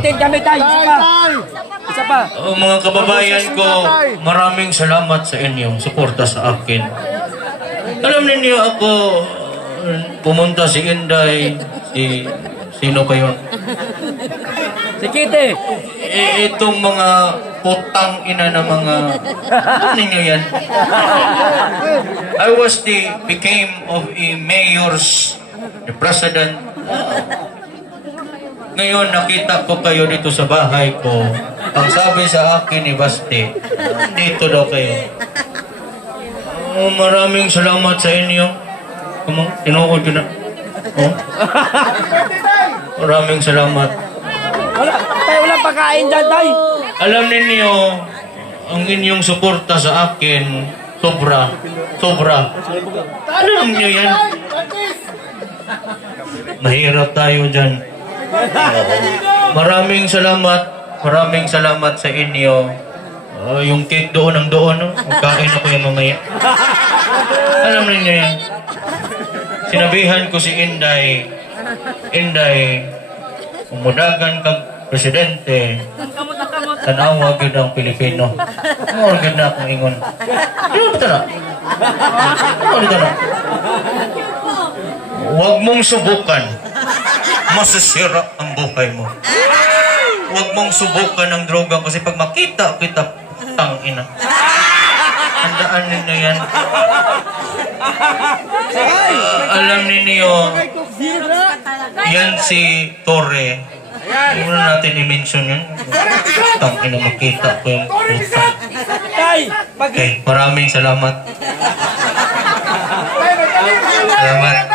Excited kami tayo. Isa pa. Mga kababayan ko, maraming salamat sa inyong suporta sa akin. Alam ninyo ako, pumunta si Inday, sino pa yun? Si Kitty. Itong mga putang ina na mga, ano ninyo yan? I became of a mayor's, the president. Ngayon nakita ko kayo dito sa bahay ko. Ang sabi sa akin ni Basti, dito daw kayo. Maraming salamat sa inyo. Tinuod ko na. Maraming salamat. Wala pagkain dyan, tay. Alam ninyo, ang inyong suporta sa akin, sobra. Alam niyo yan. Mahirap tayo dyan. Maraming salamat sa inyo. Yung cake doon ang doon, no? Magkain ako yung mamaya. Alam niyo yan. Sinabihan ko si Inday, umudagan kang presidente, tanawa gid ang Pilipino. Ano gid na akong ingon. Ano na? Huwag mong subukan. Masasira ang buhay mo. Huwag mong subukan ang droga kasi pag makita kita, putang ina. Handaan ninyo yan. Alam ninyo, yan si Torre. Muna natin i-mention yun. Putang ina, makita ko yung putang. Okay, maraming salamat. Salamat.